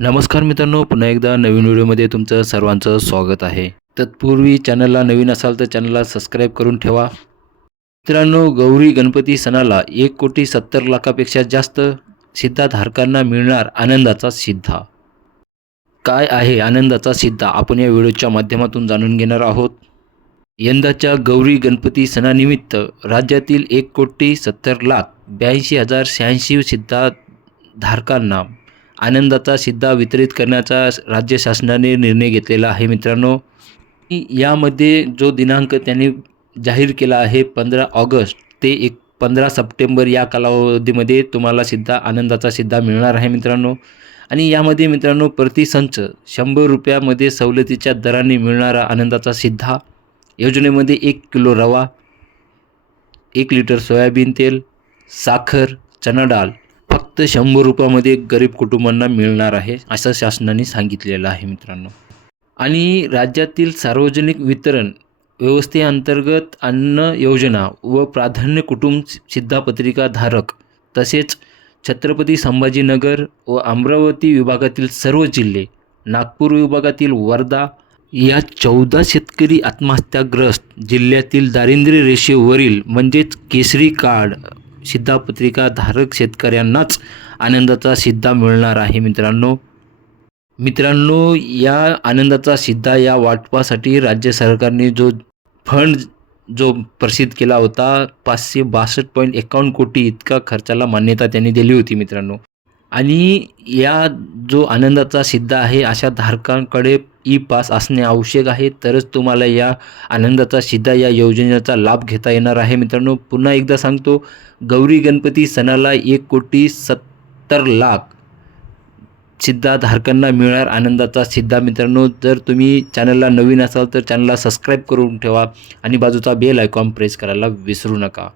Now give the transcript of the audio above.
नमस्कार मित्रांनो पुन्हा एकदा नवीन व्हिडिओमध्ये तुमचं सर्वांचं स्वागत आहे. तत्पूर्वी चॅनलला नवीन असाल तर चॅनलला सबस्क्राईब करून ठेवा. मित्रांनो गौरी गणपती सणाला एक कोटी सत्तर लाखापेक्षा जास्त सिद्धाधारकांना मिळणार आनंदाचा सिद्धा. काय आहे आनंदाचा सिद्धा? आपण या व्हिडिओच्या माध्यमातून जाणून घेणार आहोत. यंदाच्या गौरी गणपती सणानिमित्त राज्यातील एक कोटी सत्तर लाख ब्याऐंशी हजार शहाऐंशी सिद्धाधारकांना आनंदाचा सिद्धा वितरित करण्याचा राज्य शासनाने निर्णय घेतलेला आहे मित्रांनो. यामध्ये जो दिनांक त्यांनी जाहीर केला आहे पंधरा ऑगस्ट ते एक पंधरा सप्टेंबर या कालावधीमध्ये तुम्हाला सिद्धा आनंदाचा सिद्धा मिळणार आहे मित्रांनो. आणि यामध्ये मित्रांनो प्रतिसंच शंभर रुपयामध्ये सवलतीच्या दराने मिळणारा आनंदाचा सिद्धा योजनेमध्ये एक किलो रवा एक लिटर सोयाबीन तेल साखर चना डाळ फक्त शंभर रुपयामध्ये गरीब कुटुंबांना मिळणार आहे असं शासनाने सांगितलेलं आहे मित्रांनो. आणि राज्यातील सार्वजनिक वितरण व्यवस्थेअंतर्गत अन्न योजना व प्राधान्य कुटुंब सिद्धापत्रिका धारक तसेच छत्रपती संभाजीनगर व अमरावती विभागातील सर्व जिल्हे नागपूर विभागातील वर्धा या चौदा शेतकरी आत्महत्याग्रस्त जिल्ह्यातील दारिद्र्य रेषेवरील म्हणजेच केसरी कार्ड धारक शेतकऱ्यांनाच आनंदाचा सिद्धा मिळणार आहे मित्रांनो. मित्रांनो या आनंदाचा सिद्धा या वाटपासाठी राज्य सरकारने जो फंड जो प्रसिद्ध केला होता पाचशे बासष्ट पॉईंट एकावन्न कोटी इतका खर्चाला मान्यता त्यांनी दिली होती मित्रांनो. आणि या जो आनंदाचा सिद्धा आहे अशा धारकांकडे ई पास असणे आवश्यक आहे. तरच तुम्हाला या आनंदाचा सिद्धा या योजनेचा लाभ घेता येणार आहे. मित्रांनो पुन्हा एकदा सांगतो गौरी गणपती सणाला एक कोटी सत्तर लाख सिद्धाधारकांना मिळणार आनंदाचा सिद्धा. मित्रांनो जर तुम्ही चॅनलला नवीन असाल तर चॅनलला सबस्क्राईब करून ठेवा आणि बाजूचा बेल आयकॉन प्रेस करायला विसरू नका.